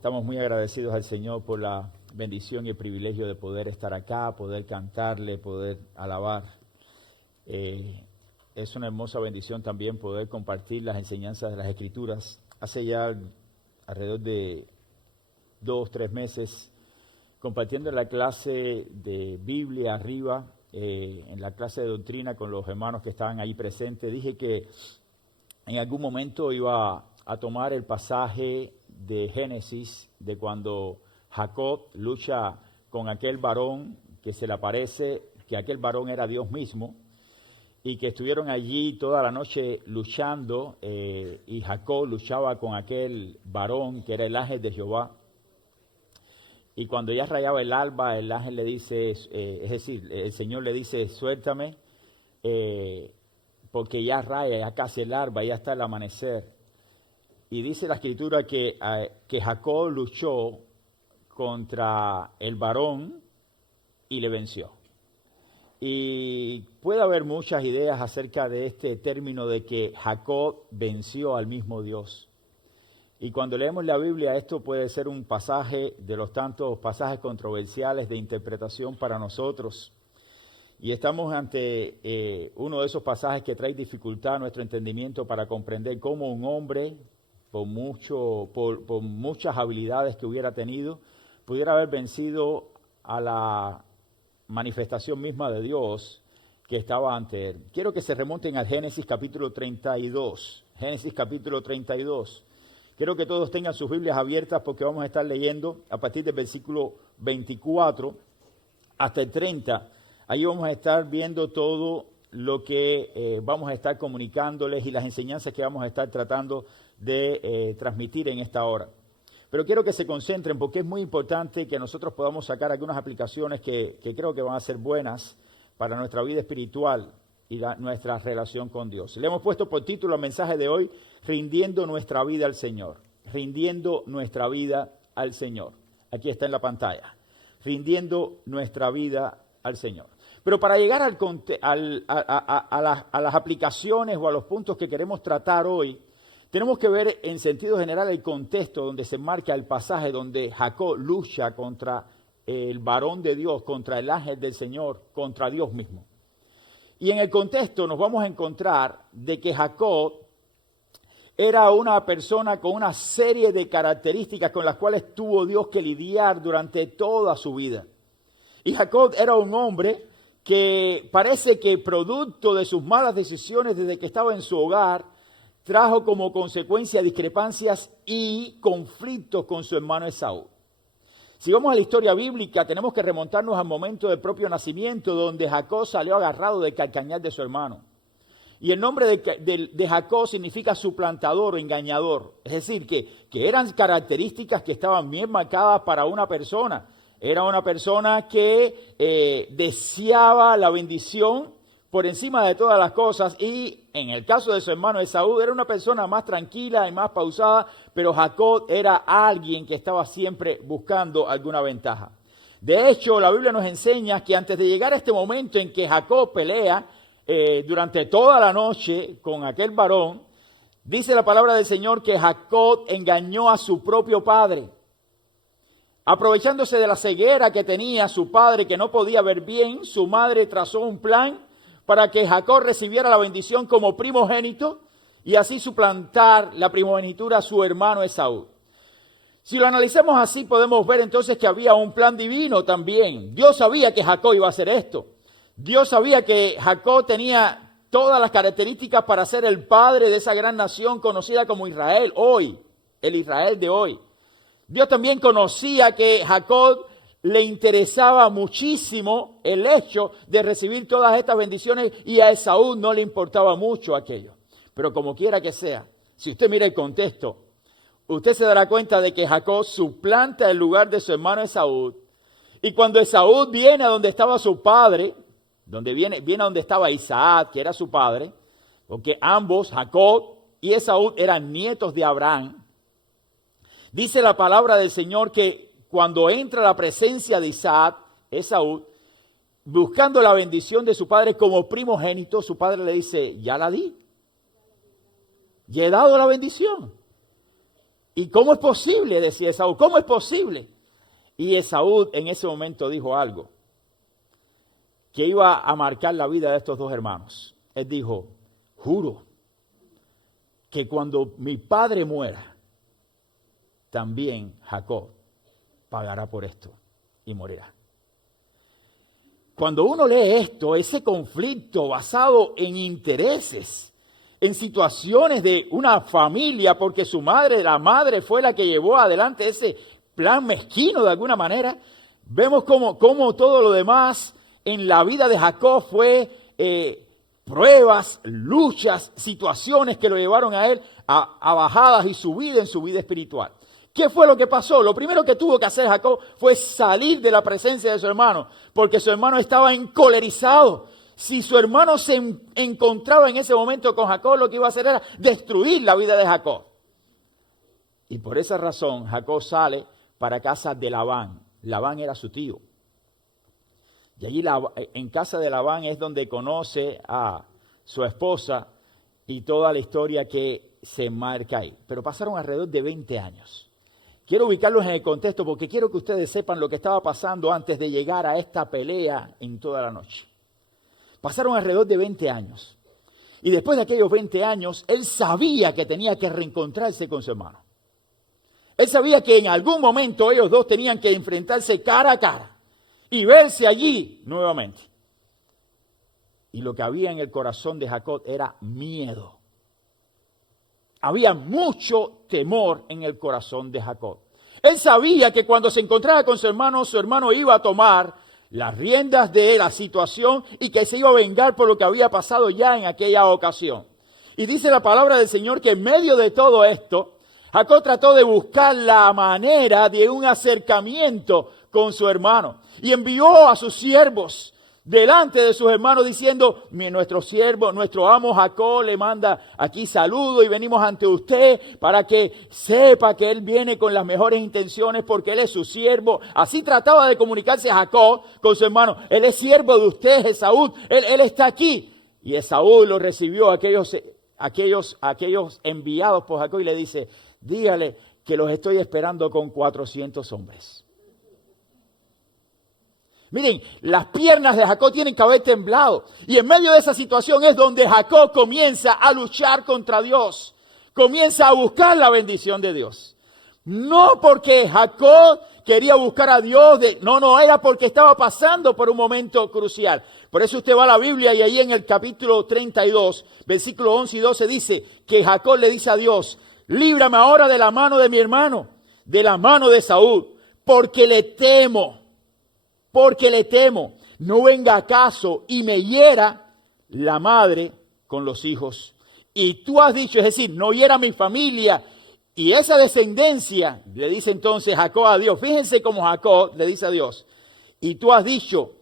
Estamos muy agradecidos al Señor por la bendición y el privilegio de poder estar acá, poder cantarle, poder alabar. Es una hermosa bendición también poder compartir las enseñanzas de las Escrituras. Hace ya alrededor de 2 o 3 meses, compartiendo la clase de Biblia arriba, en la clase de doctrina con los hermanos que estaban ahí presentes, dije que en algún momento iba a tomar el pasaje de Génesis, de cuando Jacob lucha con aquel varón que se le aparece, que aquel varón era Dios mismo, y que estuvieron allí toda la noche luchando, y Jacob luchaba con aquel varón que era el ángel de Jehová. Y cuando ya rayaba el alba, el ángel le dice, es decir, el Señor le dice, suéltame, porque ya raya, ya casi el alba, ya está el amanecer. Y dice la Escritura que Jacob luchó contra el varón y le venció. Y puede haber muchas ideas acerca de este término de que Jacob venció al mismo Dios. Y cuando leemos la Biblia, esto puede ser un pasaje de los tantos pasajes controversiales de interpretación para nosotros. Y estamos ante uno de esos pasajes que trae dificultad a nuestro entendimiento para comprender cómo un hombre, por muchas habilidades que hubiera tenido, pudiera haber vencido a la manifestación misma de Dios que estaba ante él. Quiero que se remonten al Génesis capítulo 32. Génesis capítulo 32. Quiero que todos tengan sus Biblias abiertas porque vamos a estar leyendo a partir del versículo 24 hasta el 30. Ahí vamos a estar viendo todo lo que vamos a estar comunicándoles y las enseñanzas que vamos a estar tratando de transmitir en esta hora. Pero quiero que se concentren porque es muy importante que nosotros podamos sacar algunas aplicaciones que creo que van a ser buenas para nuestra vida espiritual y nuestra relación con Dios. Le hemos puesto por título al mensaje de hoy, rindiendo nuestra vida al Señor. Rindiendo nuestra vida al Señor. Aquí está en la pantalla. Rindiendo nuestra vida al Señor. Pero para llegar a las aplicaciones o a los puntos que queremos tratar hoy, tenemos que ver en sentido general el contexto donde se marca el pasaje donde Jacob lucha contra el varón de Dios, contra el ángel del Señor, contra Dios mismo. Y en el contexto nos vamos a encontrar de que Jacob era una persona con una serie de características con las cuales tuvo Dios que lidiar durante toda su vida. Y Jacob era un hombre que parece que producto de sus malas decisiones desde que estaba en su hogar, trajo como consecuencia discrepancias y conflictos con su hermano Esaú. Si vamos a la historia bíblica, tenemos que remontarnos al momento del propio nacimiento, donde Jacob salió agarrado del calcañar de su hermano. Y el nombre de Jacob significa suplantador o engañador. Es decir, que eran características que estaban bien marcadas para una persona. Era una persona que deseaba la bendición por encima de todas las cosas, y en el caso de su hermano Esaú era una persona más tranquila y más pausada, pero Jacob era alguien que estaba siempre buscando alguna ventaja. De hecho, la Biblia nos enseña que antes de llegar a este momento en que Jacob pelea durante toda la noche con aquel varón, dice la palabra del Señor que Jacob engañó a su propio padre. Aprovechándose de la ceguera que tenía su padre, que no podía ver bien, su madre trazó un plan para que Jacob recibiera la bendición como primogénito y así suplantar la primogenitura a su hermano Esaú. Si lo analizamos así, podemos ver entonces que había un plan divino también. Dios sabía que Jacob iba a hacer esto. Dios sabía que Jacob tenía todas las características para ser el padre de esa gran nación conocida como Israel hoy, el Israel de hoy. Dios también conocía que Jacob le interesaba muchísimo el hecho de recibir todas estas bendiciones y a Esaú no le importaba mucho aquello. Pero como quiera que sea, si usted mira el contexto, usted se dará cuenta de que Jacob suplanta el lugar de su hermano Esaú. Y cuando Esaú viene a donde estaba su padre, viene a donde estaba Isaac, que era su padre, porque ambos, Jacob y Esaú, eran nietos de Abraham, dice la palabra del Señor que cuando entra a la presencia de Isaac, Esaú, buscando la bendición de su padre como primogénito, su padre le dice, ya la di, ya he dado la bendición. ¿Y cómo es posible? Decía Esaú, ¿cómo es posible? Y Esaú en ese momento dijo algo que iba a marcar la vida de estos dos hermanos. Él dijo, juro que cuando mi padre muera, también Jacob pagará por esto y morirá. Cuando uno lee esto, ese conflicto basado en intereses, en situaciones de una familia, porque su madre, la madre fue la que llevó adelante ese plan mezquino de alguna manera, vemos cómo todo lo demás en la vida de Jacob fue pruebas, luchas, situaciones que lo llevaron a él a bajadas y subida en su vida espiritual. ¿Qué fue lo que pasó? Lo primero que tuvo que hacer Jacob fue salir de la presencia de su hermano, porque su hermano estaba encolerizado. Si su hermano se encontraba en ese momento con Jacob, lo que iba a hacer era destruir la vida de Jacob. Y por esa razón Jacob sale para casa de Labán. Labán era su tío. Y allí en casa de Labán es donde conoce a su esposa y toda la historia que se marca ahí. Pero pasaron alrededor de 20 años. Quiero ubicarlos en el contexto porque quiero que ustedes sepan lo que estaba pasando antes de llegar a esta pelea en toda la noche. Pasaron alrededor de 20 años. Y después de aquellos 20 años, él sabía que tenía que reencontrarse con su hermano. Él sabía que en algún momento ellos dos tenían que enfrentarse cara a cara y verse allí nuevamente. Y lo que había en el corazón de Jacob era miedo. Había mucho temor en el corazón de Jacob. Él sabía que cuando se encontrara con su hermano iba a tomar las riendas de la situación y que se iba a vengar por lo que había pasado ya en aquella ocasión. Y dice la palabra del Señor que en medio de todo esto, Jacob trató de buscar la manera de un acercamiento con su hermano y envió a sus siervos delante de sus hermanos diciendo, nuestro siervo, nuestro amo Jacob le manda aquí saludo y venimos ante usted para que sepa que él viene con las mejores intenciones porque él es su siervo. Así trataba de comunicarse Jacob con su hermano. Él es siervo de usted, Esaú. Él está aquí. Y Esaú lo recibió aquellos enviados por Jacob y le dice, dígale que los estoy esperando con 400 hombres. Miren, las piernas de Jacob tienen que haber temblado. Y en medio de esa situación es donde Jacob comienza a luchar contra Dios. Comienza a buscar la bendición de Dios. No porque Jacob quería buscar a Dios. No, era porque estaba pasando por un momento crucial. Por eso usted va a la Biblia y ahí en el capítulo 32, versículo 11 y 12 dice que Jacob le dice a Dios, líbrame ahora de la mano de mi hermano, de la mano de Saúl, porque le temo. No venga acaso y me hiera la madre con los hijos. Y tú has dicho, es decir, no hiera mi familia y esa descendencia, le dice entonces Jacob a Dios. Fíjense cómo Jacob le dice a Dios, y tú has dicho,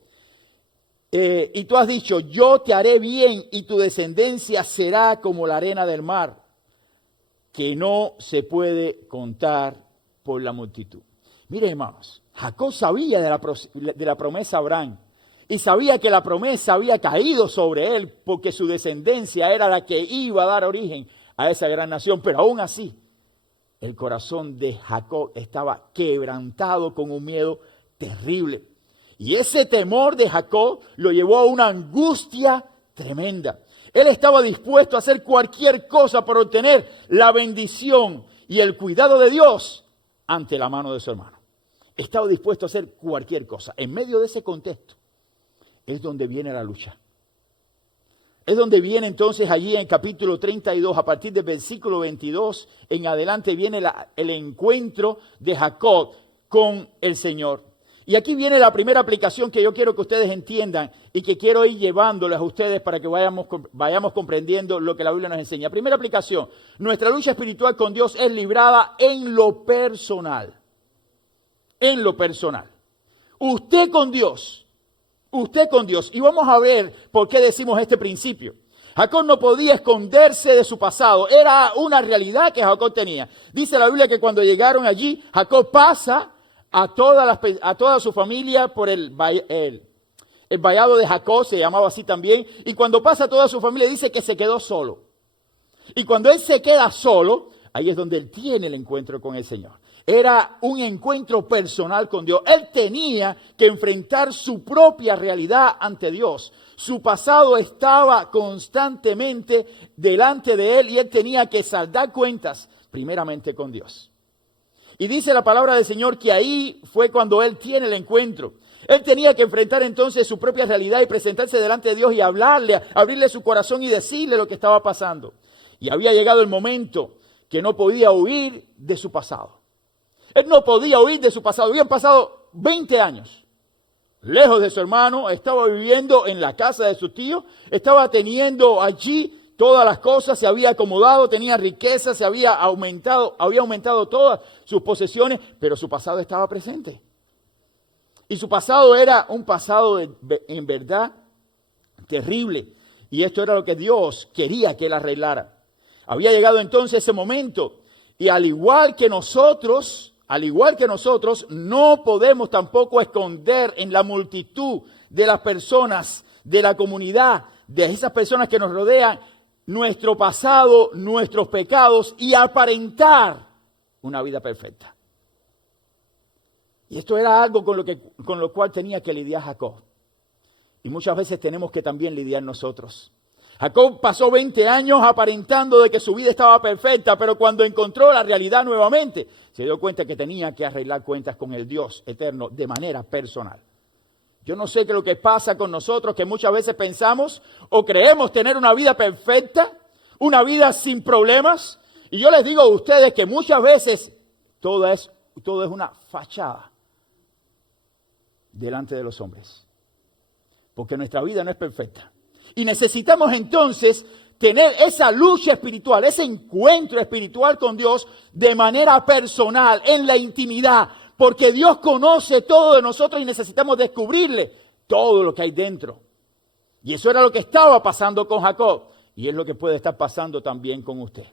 yo te haré bien y tu descendencia será como la arena del mar, que no se puede contar por la multitud. Miren, hermanos, Jacob sabía de la promesa a Abraham y sabía que la promesa había caído sobre él porque su descendencia era la que iba a dar origen a esa gran nación. Pero aún así, el corazón de Jacob estaba quebrantado con un miedo terrible. Y ese temor de Jacob lo llevó a una angustia tremenda. Él estaba dispuesto a hacer cualquier cosa para obtener la bendición y el cuidado de Dios ante la mano de su hermano. Estaba dispuesto a hacer cualquier cosa. En medio de ese contexto es donde viene la lucha. Es donde viene entonces allí en el capítulo 32, a partir del versículo 22, en adelante viene el encuentro de Jacob con el Señor. Y aquí viene la primera aplicación que yo quiero que ustedes entiendan y que quiero ir llevándoles a ustedes para que vayamos comprendiendo lo que la Biblia nos enseña. Primera aplicación, nuestra lucha espiritual con Dios es librada en lo personal. En lo personal. Usted con Dios. Y vamos a ver por qué decimos este principio. Jacob no podía esconderse de su pasado. Era una realidad que Jacob tenía. Dice la Biblia que cuando llegaron allí, Jacob pasa a toda su familia por el vallado de Jacob, se llamaba así también. Y cuando pasa a toda su familia, dice que se quedó solo. Y cuando él se queda solo, Ahí es donde él tiene el encuentro con el Señor. Era un encuentro personal con Dios. Él tenía que enfrentar su propia realidad ante Dios. Su pasado estaba constantemente delante de él y él tenía que saldar cuentas primeramente con Dios. Y dice la palabra del Señor que ahí fue cuando él tiene el encuentro. Él tenía que enfrentar entonces su propia realidad y presentarse delante de Dios y hablarle, abrirle su corazón y decirle lo que estaba pasando. Y había llegado el momento que no podía huir de su pasado. Él no podía huir de su pasado. Habían pasado 20 años. Lejos de su hermano, estaba viviendo en la casa de su tío, estaba teniendo allí todas las cosas, se había acomodado, tenía riqueza, se había aumentado todas sus posesiones, pero su pasado estaba presente. Y su pasado era un pasado en verdad terrible. Y esto era lo que Dios quería que él arreglara. Había llegado entonces ese momento. Y al igual que nosotros, no podemos tampoco esconder en la multitud de las personas, de la comunidad, de esas personas que nos rodean, nuestro pasado, nuestros pecados y aparentar una vida perfecta. Y esto era algo con lo cual tenía que lidiar Jacob. Y muchas veces tenemos que también lidiar nosotros. Jacob pasó 20 años aparentando de que su vida estaba perfecta, pero cuando encontró la realidad nuevamente, se dio cuenta que tenía que arreglar cuentas con el Dios eterno de manera personal. Yo no sé qué es lo que pasa con nosotros, que muchas veces pensamos o creemos tener una vida perfecta, una vida sin problemas. Y yo les digo a ustedes que muchas veces todo es una fachada delante de los hombres. Porque nuestra vida no es perfecta. Y necesitamos entonces tener esa lucha espiritual, ese encuentro espiritual con Dios de manera personal, en la intimidad. Porque Dios conoce todo de nosotros y necesitamos descubrirle todo lo que hay dentro. Y eso era lo que estaba pasando con Jacob. Y es lo que puede estar pasando también con usted.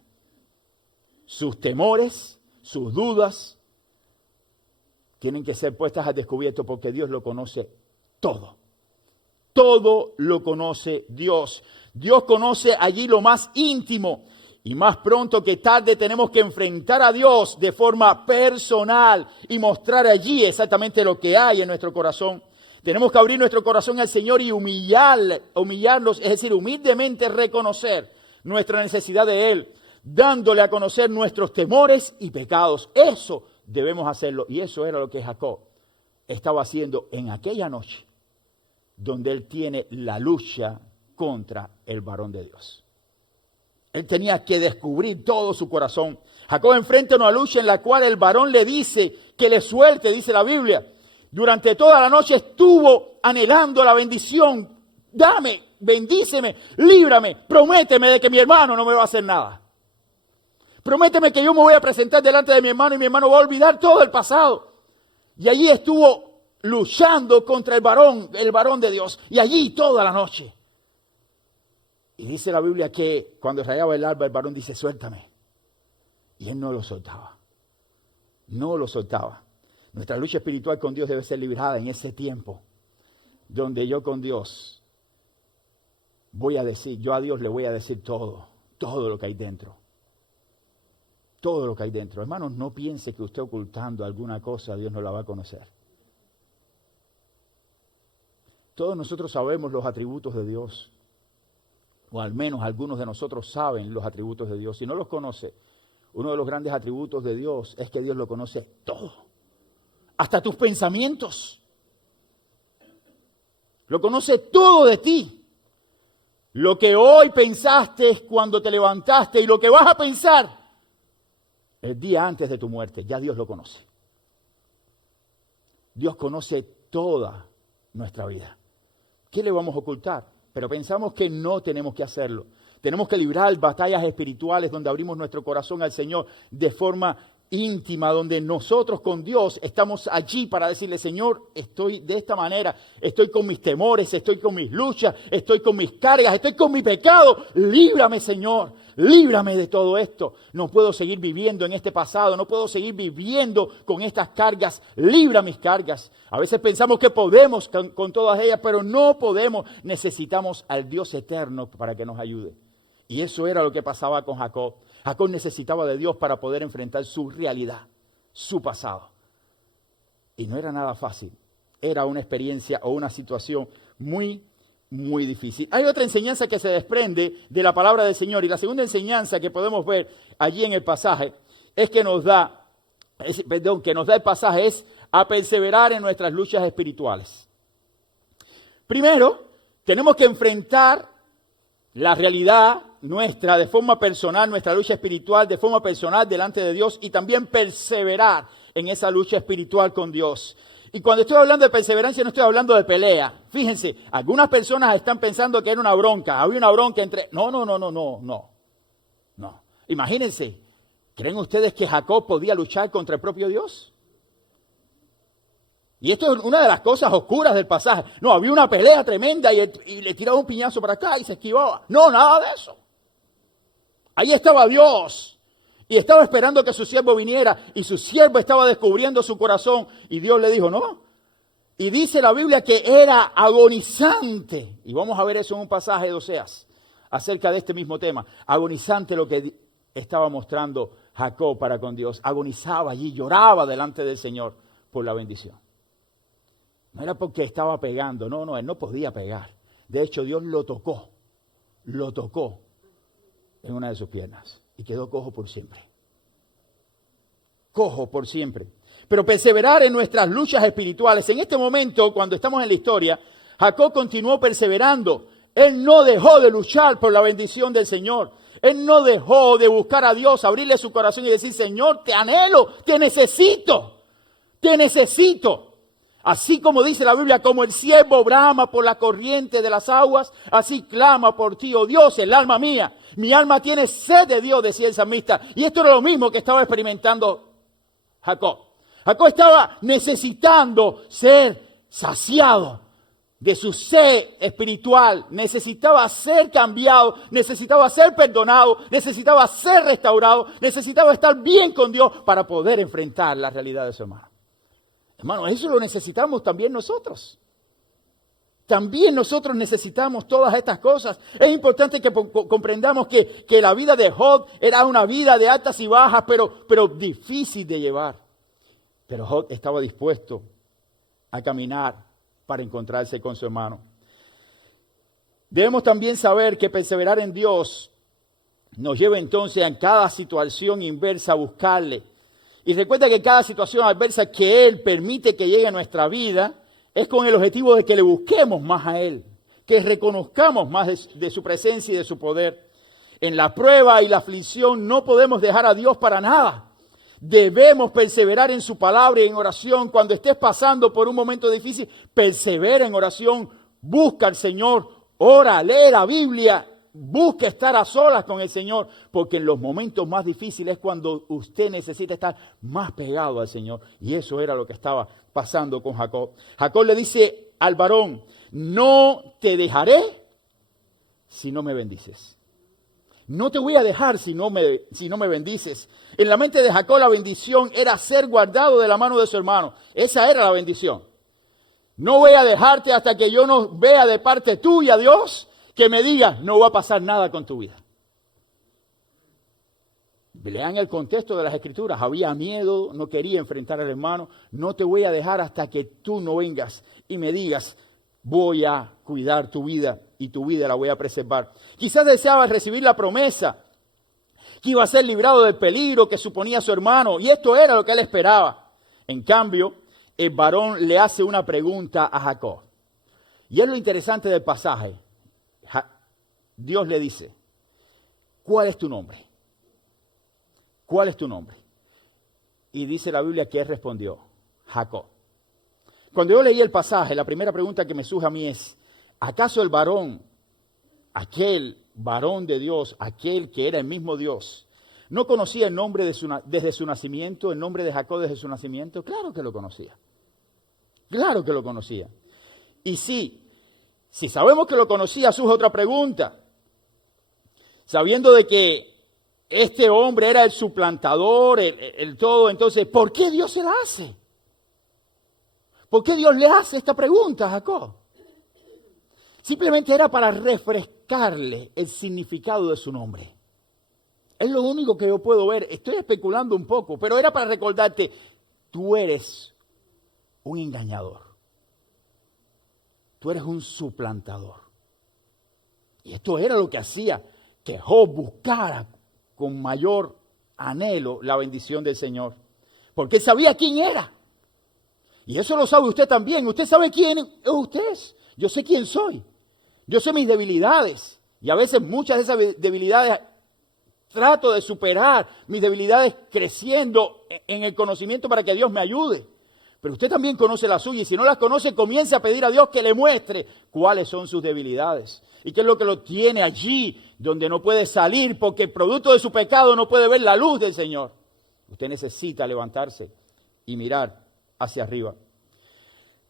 Sus temores, sus dudas, tienen que ser puestas al descubierto porque Dios lo conoce todo. Todo lo conoce Dios. Dios conoce allí lo más íntimo. Y más pronto que tarde tenemos que enfrentar a Dios de forma personal y mostrar allí exactamente lo que hay en nuestro corazón. Tenemos que abrir nuestro corazón al Señor y humillarnos, es decir, humildemente reconocer nuestra necesidad de Él, dándole a conocer nuestros temores y pecados. Eso debemos hacerlo. Y eso era lo que Jacob estaba haciendo en aquella noche, donde él tiene la lucha contra el varón de Dios. Él tenía que descubrir todo su corazón. Jacob enfrenta una lucha en la cual el varón le dice que le suelte, dice la Biblia. Durante toda la noche estuvo anhelando la bendición. Dame, bendíceme, líbrame, prométeme de que mi hermano no me va a hacer nada. Prométeme que yo me voy a presentar delante de mi hermano y mi hermano va a olvidar todo el pasado. Y allí estuvo luchando contra el varón de Dios. Y allí toda la noche. Y dice la Biblia que cuando rayaba el alba, el varón dice, suéltame. Y él no lo soltaba. No lo soltaba. Nuestra lucha espiritual con Dios debe ser librada en ese tiempo. Donde yo con Dios yo a Dios le voy a decir todo lo que hay dentro. Todo lo que hay dentro. Hermanos, no piense que usted ocultando alguna cosa, Dios no la va a conocer. Todos nosotros sabemos los atributos de Dios. O al menos algunos de nosotros saben los atributos de Dios. Si no los conoce, uno de los grandes atributos de Dios es que Dios lo conoce todo. Hasta tus pensamientos. Lo conoce todo de ti. Lo que hoy pensaste cuando te levantaste y lo que vas a pensar el día antes de tu muerte, ya Dios lo conoce. Dios conoce toda nuestra vida. ¿Qué le vamos a ocultar? Pero pensamos que no tenemos que hacerlo. Tenemos que librar batallas espirituales donde abrimos nuestro corazón al Señor de forma íntima, donde nosotros con Dios estamos allí para decirle, Señor, estoy de esta manera, estoy con mis temores, estoy con mis luchas, estoy con mis cargas, estoy con mi pecado. Líbrame, Señor, líbrame de todo esto. No puedo seguir viviendo en este pasado, no puedo seguir viviendo con estas cargas. Libra mis cargas. A veces pensamos que podemos con todas ellas, pero no podemos. Necesitamos al Dios eterno para que nos ayude. Y eso era lo que pasaba con Jacob. Jacob necesitaba de Dios para poder enfrentar su realidad, su pasado. Y no era nada fácil. Era una experiencia o una situación muy, muy difícil. Hay otra enseñanza que se desprende de la palabra del Señor. Y la segunda enseñanza que podemos ver allí en el pasaje es que nos da el pasaje es a perseverar en nuestras luchas espirituales. Primero, tenemos que enfrentar la realidad nuestra de forma personal, nuestra lucha espiritual de forma personal delante de Dios y también perseverar en esa lucha espiritual con Dios. Y cuando estoy hablando de perseverancia no estoy hablando de pelea. Fíjense, algunas personas están pensando que era una bronca, había una bronca entre... No. Imagínense, ¿creen ustedes que Jacob podía luchar contra el propio Dios? Y esto es una de las cosas oscuras del pasaje. No, había una pelea tremenda y le tiraba un piñazo para acá y se esquivaba. No, nada de eso. Ahí estaba Dios y estaba esperando que su siervo viniera y su siervo estaba descubriendo su corazón y Dios le dijo, no. Y dice la Biblia que era agonizante. Y vamos a ver eso en un pasaje de Oseas acerca de este mismo tema. Agonizante lo que estaba mostrando Jacob para con Dios. Agonizaba allí, lloraba delante del Señor por la bendición. No era porque estaba pegando, no, él no podía pegar. De hecho, Dios lo tocó en una de sus piernas y quedó cojo por siempre. Cojo por siempre. Pero perseverar en nuestras luchas espirituales. En este momento, cuando estamos en la historia, Jacob continuó perseverando. Él no dejó de luchar por la bendición del Señor. Él no dejó de buscar a Dios, abrirle su corazón y decir, Señor, te anhelo, te necesito. Así como dice la Biblia, como el ciervo brama por la corriente de las aguas, así clama por ti, oh Dios, el alma mía. Mi alma tiene sed de Dios, decía el salmista. Y esto era lo mismo que estaba experimentando Jacob. Jacob estaba necesitando ser saciado de su sed espiritual. Necesitaba ser cambiado, necesitaba ser perdonado, necesitaba ser restaurado, necesitaba estar bien con Dios para poder enfrentar la realidad de su hermano. Hermano, eso lo necesitamos también nosotros. También nosotros necesitamos todas estas cosas. Es importante que comprendamos que la vida de Job era una vida de altas y bajas, pero difícil de llevar. Pero Job estaba dispuesto a caminar para encontrarse con su hermano. Debemos también saber que perseverar en Dios nos lleva entonces en cada situación inversa a buscarle. Y recuerda que cada situación adversa que Él permite que llegue a nuestra vida es con el objetivo de que le busquemos más a Él, que reconozcamos más de su presencia y de su poder. En la prueba y la aflicción no podemos dejar a Dios para nada. Debemos perseverar en su palabra y en oración. Cuando estés pasando por un momento difícil, persevera en oración, busca al Señor, ora, lee la Biblia. Busque estar a solas con el Señor, porque en los momentos más difíciles es cuando usted necesita estar más pegado al Señor. Y eso era lo que estaba pasando con Jacob. Jacob le dice al varón, no te dejaré si no me bendices. No te voy a dejar si no me bendices. En la mente de Jacob la bendición era ser guardado de la mano de su hermano. Esa era la bendición. No voy a dejarte hasta que yo no vea de parte tuya, Dios, que me diga, no va a pasar nada con tu vida. Lean el contexto de las Escrituras. Había miedo, no quería enfrentar al hermano. No te voy a dejar hasta que tú no vengas y me digas, voy a cuidar tu vida y tu vida la voy a preservar. Quizás deseaba recibir la promesa que iba a ser librado del peligro que suponía su hermano. Y esto era lo que él esperaba. En cambio, el varón le hace una pregunta a Jacob. Y es lo interesante del pasaje. Dios le dice, ¿cuál es tu nombre? ¿Cuál es tu nombre? Y dice la Biblia que él respondió, Jacob. Cuando yo leí el pasaje, la primera pregunta que me surge a mí es, ¿acaso el varón, aquel varón de Dios, aquel que era el mismo Dios, no conocía el nombre desde su nacimiento, el nombre de Jacob desde su nacimiento? Claro que lo conocía. Claro que lo conocía. Y si sabemos que lo conocía, surge otra pregunta. Sabiendo de que este hombre era el suplantador, el todo, entonces, ¿por qué Dios se la hace? ¿Por qué Dios le hace esta pregunta a Jacob? Simplemente era para refrescarle el significado de su nombre. Es lo único que yo puedo ver. Estoy especulando un poco, pero era para recordarte, tú eres un engañador. Tú eres un suplantador. Y esto era lo que hacía que Job buscara con mayor anhelo la bendición del Señor. Porque él sabía quién era. Y eso lo sabe usted también. Usted sabe quién es usted. Yo sé quién soy. Yo sé mis debilidades. Y a veces muchas de esas debilidades trato de superar mis debilidades creciendo en el conocimiento para que Dios me ayude. Pero usted también conoce la suya y si no las conoce, comience a pedir a Dios que le muestre cuáles son sus debilidades. Y qué es lo que lo tiene allí donde no puede salir porque el producto de su pecado no puede ver la luz del Señor. Usted necesita levantarse y mirar hacia arriba.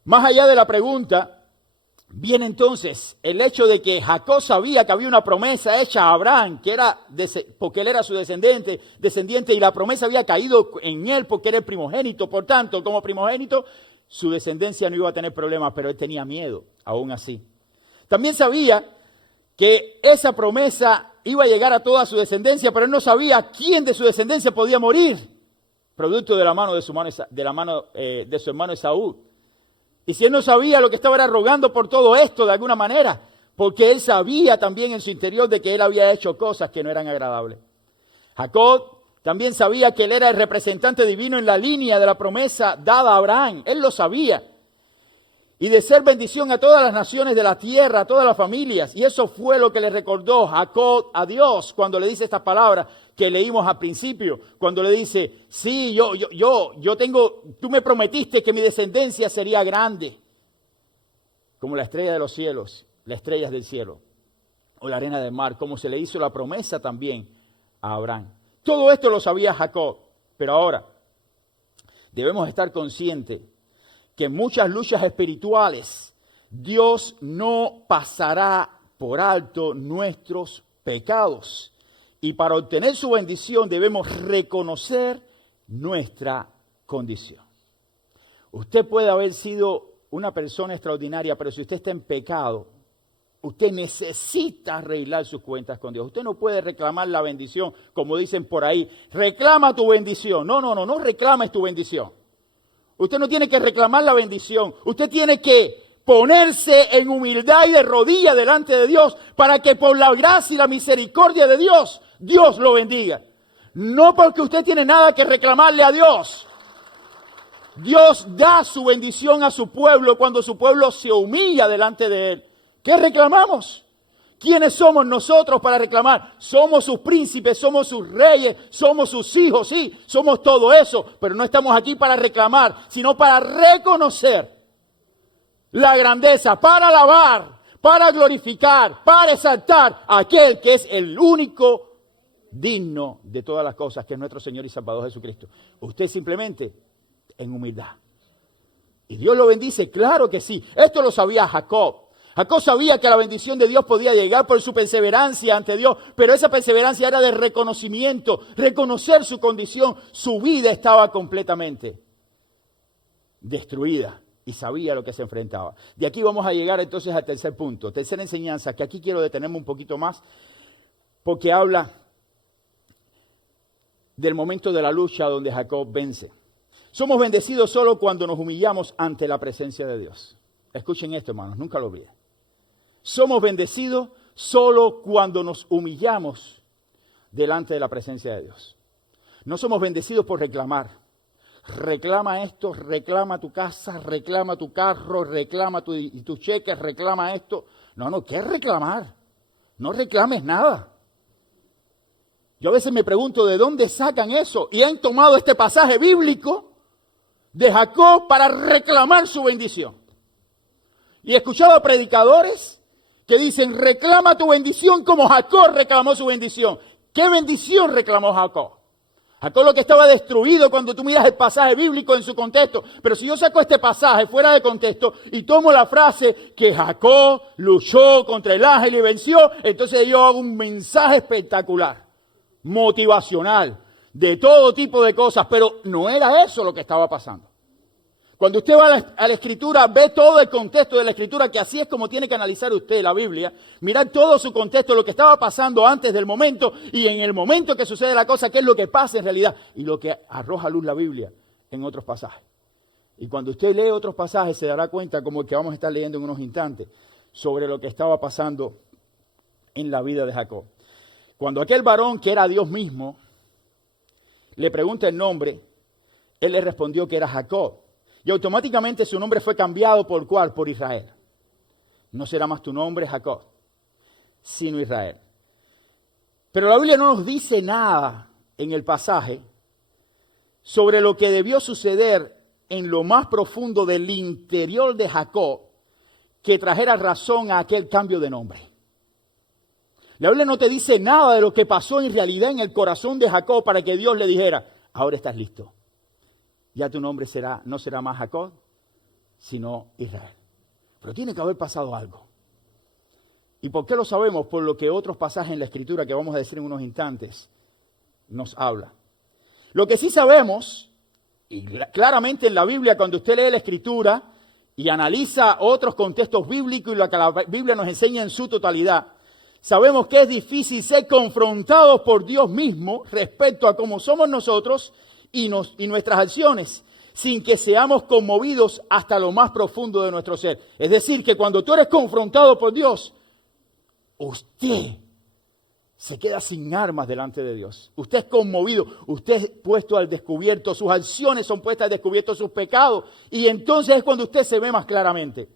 Más allá de la pregunta, viene entonces el hecho de que Jacob sabía que había una promesa hecha a Abraham, que era porque él era su descendiente, y la promesa había caído en él porque era el primogénito. Por tanto, como primogénito, su descendencia no iba a tener problemas, pero él tenía miedo, aún así. También sabía que esa promesa iba a llegar a toda su descendencia, pero él no sabía quién de su descendencia podía morir, producto de la mano de su hermano Esaú. Y si él no sabía, lo que estaba era rogando por todo esto de alguna manera, porque él sabía también en su interior de que él había hecho cosas que no eran agradables. Jacob también sabía que él era el representante divino en la línea de la promesa dada a Abraham. Él lo sabía. Y de ser bendición a todas las naciones de la tierra, a todas las familias. Y eso fue lo que le recordó Jacob a Dios cuando le dice estas palabras que leímos al principio. Cuando le dice, sí, yo tengo, tú me prometiste que mi descendencia sería grande. Como la estrella de los cielos, las estrellas del cielo. O la arena del mar, como se le hizo la promesa también a Abraham. Todo esto lo sabía Jacob. Pero ahora, debemos estar conscientes que en muchas luchas espirituales Dios no pasará por alto nuestros pecados. Y para obtener su bendición debemos reconocer nuestra condición. Usted puede haber sido una persona extraordinaria, pero si usted está en pecado, usted necesita arreglar sus cuentas con Dios. Usted no puede reclamar la bendición, como dicen por ahí. Reclama tu bendición. No reclames tu bendición. Usted no tiene que reclamar la bendición. Usted tiene que ponerse en humildad y de rodillas delante de Dios para que por la gracia y la misericordia de Dios, Dios lo bendiga. No porque usted tiene nada que reclamarle a Dios. Dios da su bendición a su pueblo cuando su pueblo se humilla delante de Él. ¿Qué reclamamos? ¿Quiénes somos nosotros para reclamar? Somos sus príncipes, somos sus reyes, somos sus hijos, sí, somos todo eso, pero no estamos aquí para reclamar, sino para reconocer la grandeza, para alabar, para glorificar, para exaltar a aquel que es el único digno de todas las cosas, que es nuestro Señor y Salvador Jesucristo. Usted simplemente en humildad. Y Dios lo bendice, claro que sí. Esto lo sabía Jacob. Jacob sabía que la bendición de Dios podía llegar por su perseverancia ante Dios, pero esa perseverancia era de reconocimiento, reconocer su condición. Su vida estaba completamente destruida y sabía lo que se enfrentaba. De aquí vamos a llegar entonces al tercer punto, tercera enseñanza, que aquí quiero detenerme un poquito más, porque habla del momento de la lucha donde Jacob vence. Somos bendecidos solo cuando nos humillamos ante la presencia de Dios. Escuchen esto, hermanos, nunca lo olviden. Somos bendecidos solo cuando nos humillamos delante de la presencia de Dios. No somos bendecidos por reclamar. Reclama esto, reclama tu casa, reclama tu carro, reclama tu cheque, reclama esto. No, ¿qué reclamar? No reclames nada. Yo a veces me pregunto de dónde sacan eso y han tomado este pasaje bíblico de Jacob para reclamar su bendición. Y he escuchado a predicadores que dicen, reclama tu bendición como Jacob reclamó su bendición. ¿Qué bendición reclamó Jacob? Jacob lo que estaba destruido cuando tú miras el pasaje bíblico en su contexto. Pero si yo saco este pasaje fuera de contexto y tomo la frase que Jacob luchó contra el ángel y venció, entonces yo hago un mensaje espectacular, motivacional, de todo tipo de cosas. Pero no era eso lo que estaba pasando. Cuando usted va a la Escritura, ve todo el contexto de la Escritura, que así es como tiene que analizar usted la Biblia. Mirar todo su contexto, lo que estaba pasando antes del momento y en el momento que sucede la cosa, qué es lo que pasa en realidad y lo que arroja a luz la Biblia en otros pasajes. Y cuando usted lee otros pasajes se dará cuenta, como el que vamos a estar leyendo en unos instantes, sobre lo que estaba pasando en la vida de Jacob. Cuando aquel varón, que era Dios mismo, le pregunta el nombre, él le respondió que era Jacob. Y automáticamente su nombre fue cambiado ¿por cuál? Por Israel. No será más tu nombre Jacob, sino Israel. Pero la Biblia no nos dice nada en el pasaje sobre lo que debió suceder en lo más profundo del interior de Jacob que trajera razón a aquel cambio de nombre. La Biblia no te dice nada de lo que pasó en realidad en el corazón de Jacob para que Dios le dijera, ahora estás listo. Ya tu nombre no será más Jacob, sino Israel. Pero tiene que haber pasado algo. ¿Y por qué lo sabemos? Por lo que otros pasajes en la Escritura, que vamos a decir en unos instantes, nos habla. Lo que sí sabemos, y claramente en la Biblia, cuando usted lee la Escritura y analiza otros contextos bíblicos y lo que la Biblia nos enseña en su totalidad, sabemos que es difícil ser confrontados por Dios mismo respecto a cómo somos nosotros y nuestras acciones, sin que seamos conmovidos hasta lo más profundo de nuestro ser. Es decir, que cuando tú eres confrontado por Dios, usted se queda sin armas delante de Dios. Usted es conmovido, usted es puesto al descubierto, sus acciones son puestas al descubierto, sus pecados, y entonces es cuando usted se ve más claramente.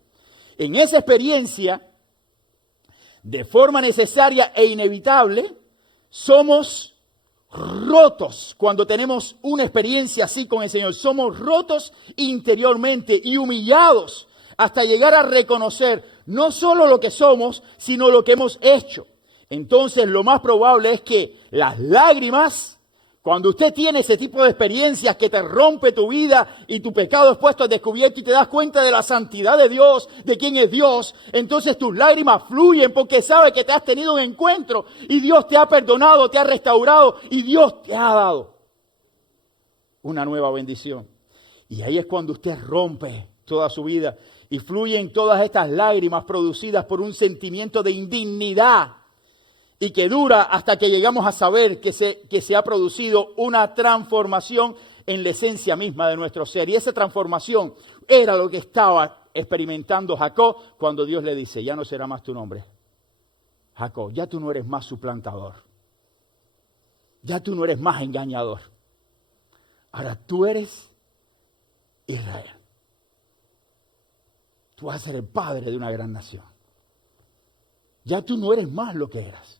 En esa experiencia, de forma necesaria e inevitable, somos rotos cuando tenemos una experiencia así con el Señor. Somos rotos interiormente y humillados hasta llegar a reconocer no solo lo que somos, sino lo que hemos hecho. Entonces lo más probable es que las lágrimas, cuando usted tiene ese tipo de experiencias que te rompe tu vida y tu pecado es puesto al descubierto y te das cuenta de la santidad de Dios, de quién es Dios, entonces tus lágrimas fluyen porque sabes que te has tenido un encuentro y Dios te ha perdonado, te ha restaurado y Dios te ha dado una nueva bendición. Y ahí es cuando usted rompe toda su vida y fluyen todas estas lágrimas producidas por un sentimiento de indignidad y que dura hasta que llegamos a saber que se ha producido una transformación en la esencia misma de nuestro ser. Y esa transformación era lo que estaba experimentando Jacob cuando Dios le dice, ya no será más tu nombre, Jacob, ya tú no eres más suplantador, ya tú no eres más engañador, ahora tú eres Israel. Tú vas a ser el padre de una gran nación. Ya tú no eres más lo que eras.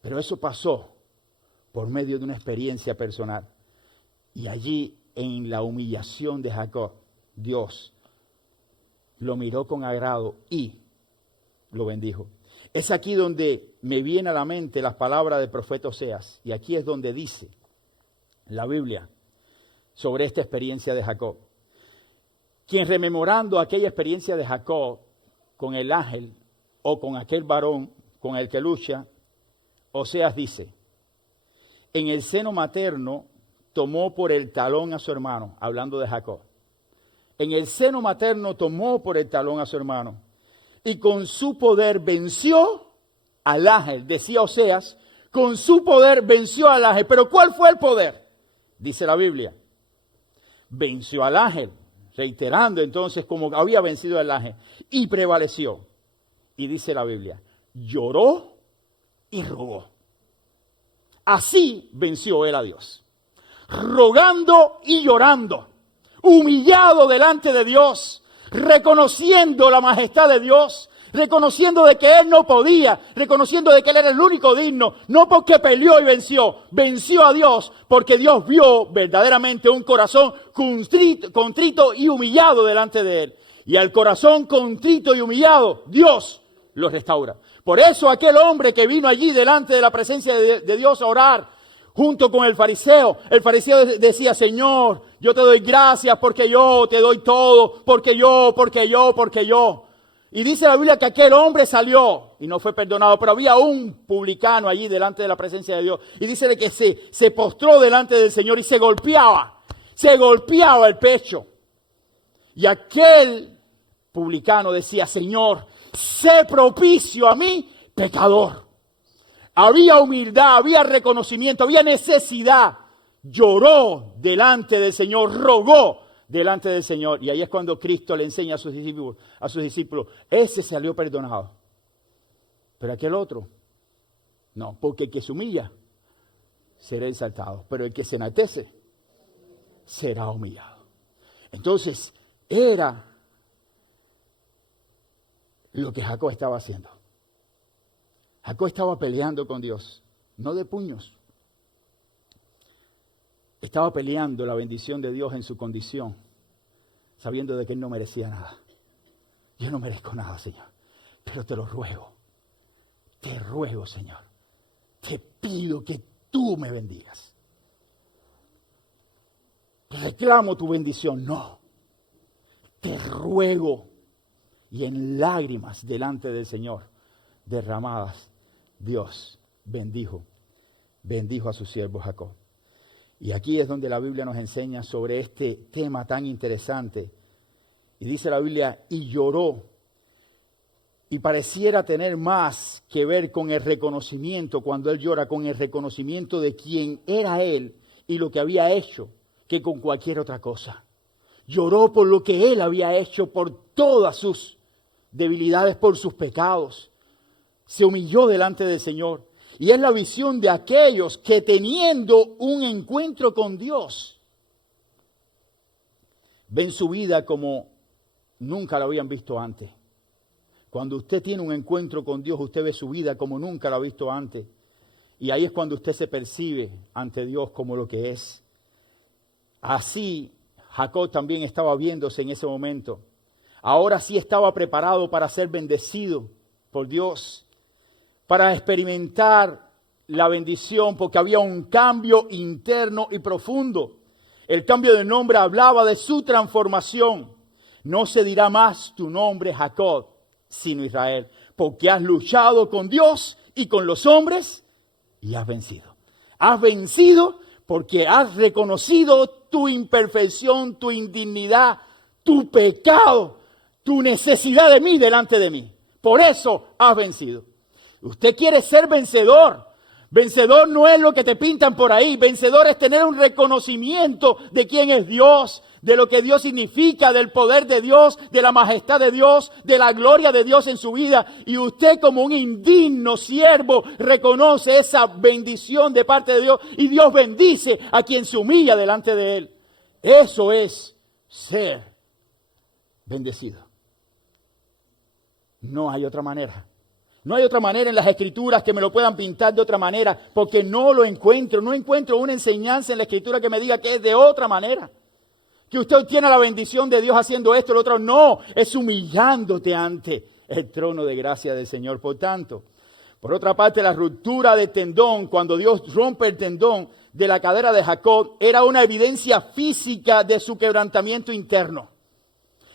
Pero eso pasó por medio de una experiencia personal. Y allí, en la humillación de Jacob, Dios lo miró con agrado y lo bendijo. Es aquí donde me viene a la mente las palabras del profeta Oseas. Y aquí es donde dice la Biblia sobre esta experiencia de Jacob. Quien rememorando aquella experiencia de Jacob con el ángel o con aquel varón con el que lucha, Oseas dice, en el seno materno tomó por el talón a su hermano, hablando de Jacob. En el seno materno tomó por el talón a su hermano y con su poder venció al ángel, decía Oseas, con su poder venció al ángel. Pero ¿cuál fue el poder? Dice la Biblia, venció al ángel, reiterando entonces como había vencido al ángel y prevaleció. Y dice la Biblia, lloró y rogó. Así venció él a Dios, rogando y llorando, humillado delante de Dios, reconociendo la majestad de Dios, reconociendo de que él no podía, reconociendo de que él era el único digno, no porque peleó y venció a Dios, porque Dios vio verdaderamente un corazón contrito y humillado delante de él. Y al corazón contrito y humillado, Dios lo restaura. Por eso aquel hombre que vino allí delante de la presencia de Dios a orar, junto con el fariseo decía, Señor, yo te doy gracias porque yo te doy todo, porque yo. Y dice la Biblia que aquel hombre salió y no fue perdonado, pero había un publicano allí delante de la presencia de Dios. Y dice de que se postró delante del Señor y se golpeaba el pecho. Y aquel publicano decía, Señor, sé propicio a mí, pecador. Había humildad, había reconocimiento, había necesidad. Lloró delante del Señor, rogó delante del Señor. Y ahí es cuando Cristo le enseña a sus discípulos, ese salió perdonado. Pero aquel otro, no, porque el que se humilla será exaltado, pero el que se enaltece será humillado. Entonces, era lo que Jacob estaba haciendo. Jacob estaba peleando con Dios, no de puños. Estaba peleando la bendición de Dios en su condición, sabiendo de que él no merecía nada. Yo no merezco nada, Señor, pero te lo ruego. Te ruego, Señor. Te pido que tú me bendigas. Reclamo tu bendición. No. Te ruego. Y en lágrimas delante del Señor, derramadas, Dios bendijo a su siervo Jacob. Y aquí es donde la Biblia nos enseña sobre este tema tan interesante. Y dice la Biblia, y lloró. Y pareciera tener más que ver con el reconocimiento, cuando él llora, con el reconocimiento de quién era él y lo que había hecho, que con cualquier otra cosa. Lloró por lo que él había hecho, por todas sus debilidades, por sus pecados. Se humilló delante del Señor. Y es la visión de aquellos que teniendo un encuentro con Dios, ven su vida como nunca la habían visto antes. Cuando usted tiene un encuentro con Dios, usted ve su vida como nunca la ha visto antes. Y ahí es cuando usted se percibe ante Dios como lo que es. Así Jacob también estaba viéndose en ese momento. Ahora sí estaba preparado para ser bendecido por Dios, para experimentar la bendición, porque había un cambio interno y profundo. El cambio de nombre hablaba de su transformación. No se dirá más tu nombre Jacob, sino Israel, porque has luchado con Dios y con los hombres y has vencido. Has vencido porque has reconocido tu imperfección, tu indignidad, tu pecado, tu necesidad de mí delante de mí. Por eso has vencido. Usted quiere ser vencedor. Vencedor no es lo que te pintan por ahí. Vencedor es tener un reconocimiento de quién es Dios, de lo que Dios significa, del poder de Dios, de la majestad de Dios, de la gloria de Dios en su vida. Y usted como un indigno siervo reconoce esa bendición de parte de Dios y Dios bendice a quien se humilla delante de él. Eso es ser bendecido. No hay otra manera. No hay otra manera en las Escrituras que me lo puedan pintar de otra manera, porque no lo encuentro. No encuentro una enseñanza en la Escritura que me diga que es de otra manera. Que usted obtiene la bendición de Dios haciendo esto, lo otro. No, es humillándote ante el trono de gracia del Señor. Por tanto, por otra parte, la ruptura de tendón, cuando Dios rompe el tendón de la cadera de Jacob, era una evidencia física de su quebrantamiento interno.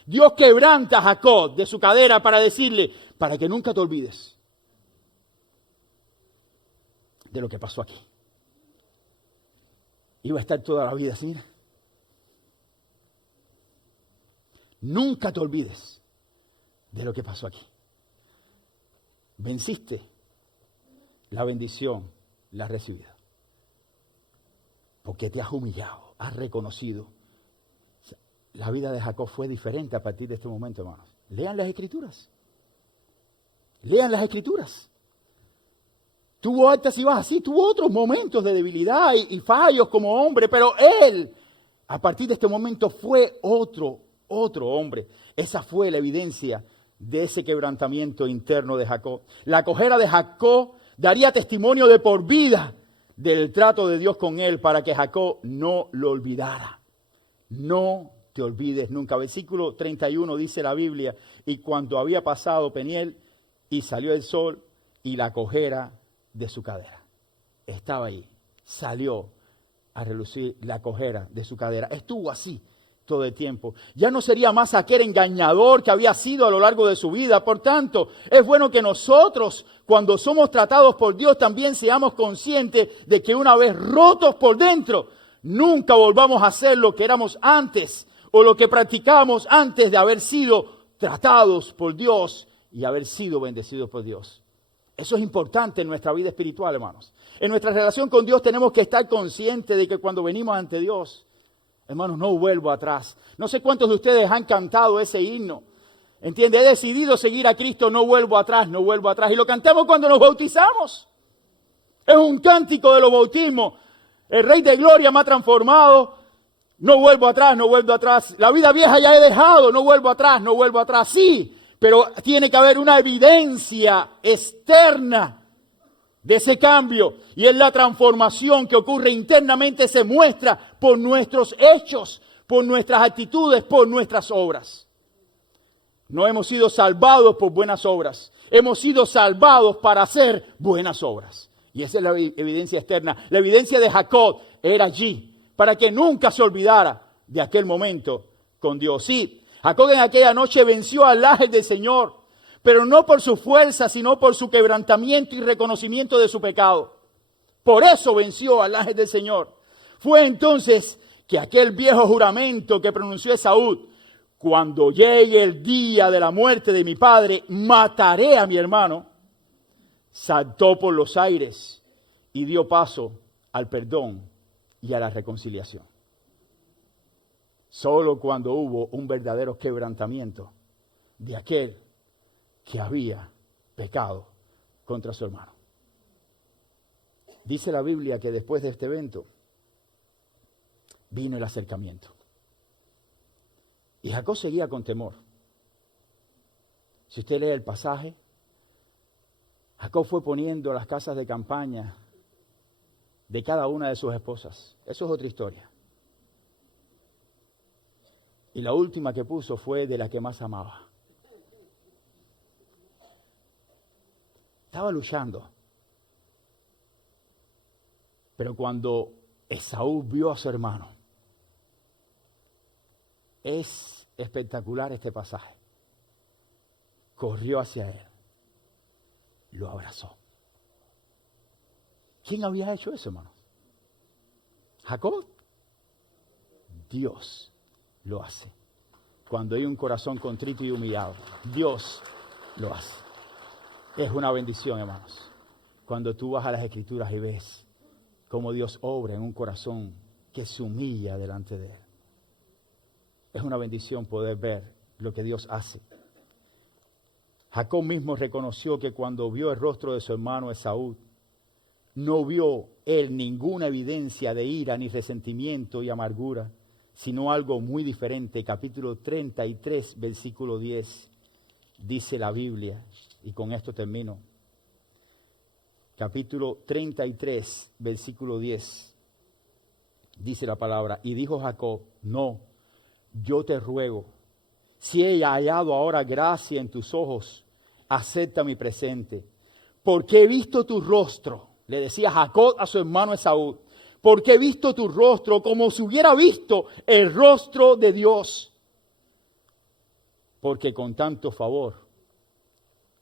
Dios quebranta a Jacob de su cadera para decirle, para que nunca te olvides de lo que pasó aquí. Iba a estar toda la vida así. Nunca te olvides de lo que pasó aquí. Venciste, la bendición la has recibido. Porque te has humillado, has reconocido. La vida de Jacob fue diferente a partir de este momento, hermanos. Lean las Escrituras. Lean las Escrituras. Tuvo altas y bajas, sí, tuvo otros momentos de debilidad y fallos como hombre, pero él, a partir de este momento, fue otro hombre. Esa fue la evidencia de ese quebrantamiento interno de Jacob. La cojera de Jacob daría testimonio de por vida del trato de Dios con él para que Jacob no lo olvidara. No te olvides nunca. Versículo 31 dice la Biblia, y cuando había pasado Peniel y salió el sol y la cojera de su cadera. Estaba ahí, salió a relucir la cojera de su cadera. Estuvo así todo el tiempo. Ya no sería más aquel engañador que había sido a lo largo de su vida. Por tanto, es bueno que nosotros, cuando somos tratados por Dios, también seamos conscientes de que una vez rotos por dentro, nunca volvamos a ser lo que éramos antes. o lo que practicamos antes de haber sido tratados por Dios y haber sido bendecidos por Dios. Eso es importante en nuestra vida espiritual, hermanos. En nuestra relación con Dios tenemos que estar conscientes de que cuando venimos ante Dios, hermanos, no vuelvo atrás. No sé cuántos de ustedes han cantado ese himno. ¿Entiende? He decidido seguir a Cristo, no vuelvo atrás, no vuelvo atrás. Y lo cantamos cuando nos bautizamos. Es un cántico de los bautismos. El Rey de Gloria me ha transformado. No vuelvo atrás, no vuelvo atrás. La vida vieja ya he dejado, no vuelvo atrás, no vuelvo atrás. Sí, pero tiene que haber una evidencia externa de ese cambio. Y es la transformación que ocurre internamente, se muestra por nuestros hechos, por nuestras actitudes, por nuestras obras. No hemos sido salvados por buenas obras. Hemos sido salvados para hacer buenas obras. Y esa es la evidencia externa. La evidencia de Jacob era allí, para que nunca se olvidara de aquel momento con Dios. Sí, Jacob en aquella noche venció al ángel del Señor, pero no por su fuerza, sino por su quebrantamiento y reconocimiento de su pecado. Por eso venció al ángel del Señor. Fue entonces que aquel viejo juramento que pronunció Esaú: cuando llegue el día de la muerte de mi padre, mataré a mi hermano, saltó por los aires y dio paso al perdón y a la reconciliación. Solo cuando hubo un verdadero quebrantamiento de aquel que había pecado contra su hermano. Dice la Biblia que después de este evento vino el acercamiento. Y Jacob seguía con temor. Si usted lee el pasaje, Jacob fue poniendo las casas de campaña de cada una de sus esposas. Eso es otra historia. Y la última que puso fue de la que más amaba. Estaba luchando. Pero cuando Esaú vio a su hermano, es espectacular este pasaje. Corrió hacia él, lo abrazó. ¿Quién había hecho eso, hermanos? ¿Jacob? Dios lo hace. Cuando hay un corazón contrito y humillado, Dios lo hace. Es una bendición, hermanos. Cuando tú vas a las Escrituras y ves cómo Dios obra en un corazón que se humilla delante de Él. Es una bendición poder ver lo que Dios hace. Jacob mismo reconoció que cuando vio el rostro de su hermano Esaú, no vio él ninguna evidencia de ira, ni resentimiento y amargura, sino algo muy diferente. Capítulo 33, versículo 10, dice la Biblia, y con esto termino. Capítulo 33, versículo 10, dice la palabra: y dijo Jacob: no, yo te ruego, si he hallado ahora gracia en tus ojos, acepta mi presente, porque he visto tu rostro. Le decía Jacob a su hermano Esaú: porque he visto tu rostro como si hubiera visto el rostro de Dios, porque con tanto favor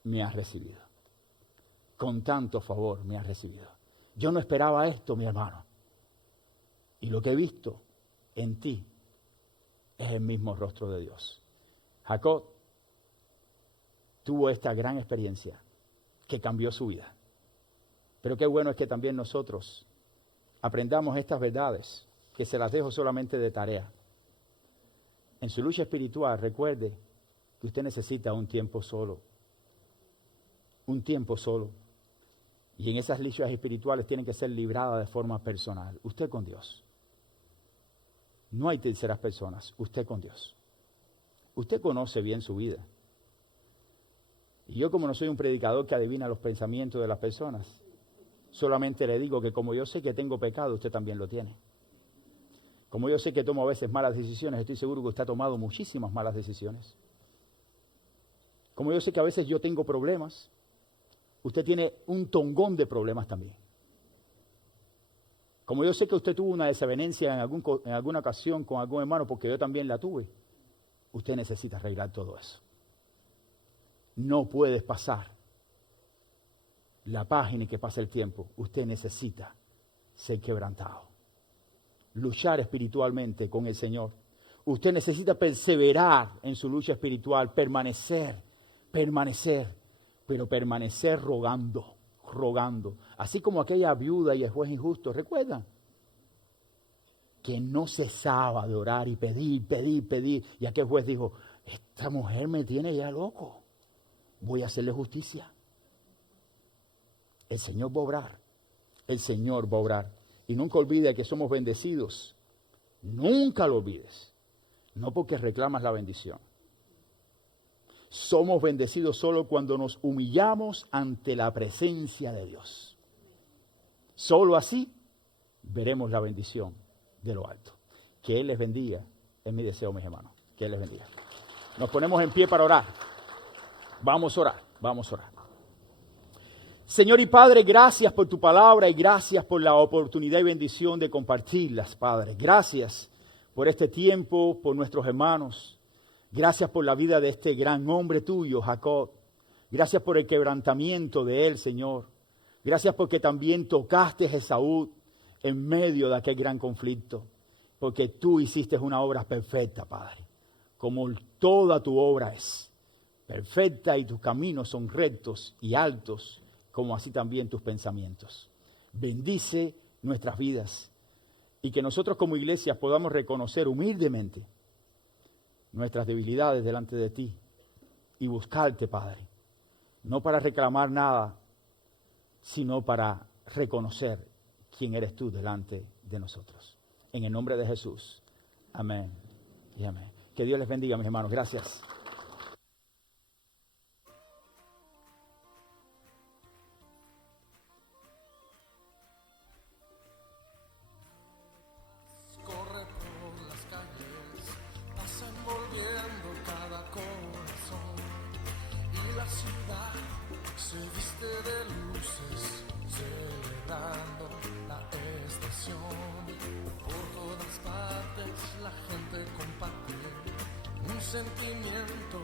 me has recibido. Con tanto favor me has recibido. Yo no esperaba esto, mi hermano. Y lo que he visto en ti es el mismo rostro de Dios. Jacob tuvo esta gran experiencia que cambió su vida. Pero qué bueno es que también nosotros aprendamos estas verdades, que se las dejo solamente de tarea. En su lucha espiritual, recuerde que usted necesita un tiempo solo. Un tiempo solo. Y en esas luchas espirituales tienen que ser libradas de forma personal. Usted con Dios. No hay terceras personas. Usted con Dios. Usted conoce bien su vida. Y yo, como no soy un predicador que adivina los pensamientos de las personas, solamente le digo que como yo sé que tengo pecado, usted también lo tiene. Como yo sé que tomo a veces malas decisiones, estoy seguro que usted ha tomado muchísimas malas decisiones. Como yo sé que a veces yo tengo problemas, usted tiene un tongón de problemas también. Como yo sé que usted tuvo una desavenencia en alguna ocasión con algún hermano, porque yo también la tuve, usted necesita arreglar todo eso. No puedes pasar la página y que pase el tiempo. Usted necesita ser quebrantado. Luchar espiritualmente con el Señor. Usted necesita perseverar en su lucha espiritual, permanecer, pero permanecer rogando. Así como aquella viuda y el juez injusto, ¿recuerdan? Que no cesaba de orar y pedir. Y aquel juez dijo, esta mujer me tiene ya loco, voy a hacerle justicia. El Señor va a obrar. Y nunca olvide que somos bendecidos. Nunca lo olvides. No porque reclamas la bendición. Somos bendecidos solo cuando nos humillamos ante la presencia de Dios. Solo así veremos la bendición de lo alto. Que Él les bendiga. Es mi deseo, mis hermanos. Que Él les bendiga. Nos ponemos en pie para orar. Vamos a orar. Señor y Padre, gracias por tu palabra y gracias por la oportunidad y bendición de compartirlas, Padre. Gracias por este tiempo, por nuestros hermanos. Gracias por la vida de este gran hombre tuyo, Jacob. Gracias por el quebrantamiento de él, Señor. Gracias porque también tocaste a Esaú en medio de aquel gran conflicto. Porque tú hiciste una obra perfecta, Padre. Como toda tu obra es perfecta y tus caminos son rectos y altos, como así también tus pensamientos. Bendice nuestras vidas y que nosotros como iglesia podamos reconocer humildemente nuestras debilidades delante de ti y buscarte, Padre, no para reclamar nada, sino para reconocer quién eres tú delante de nosotros. En el nombre de Jesús. Amén y amén. Que Dios les bendiga, mis hermanos. Gracias. Corre por las calles, pasa envolviendo cada corazón y la ciudad se viste de luces, celebrando la estación. Por todas partes la gente comparte un sentimiento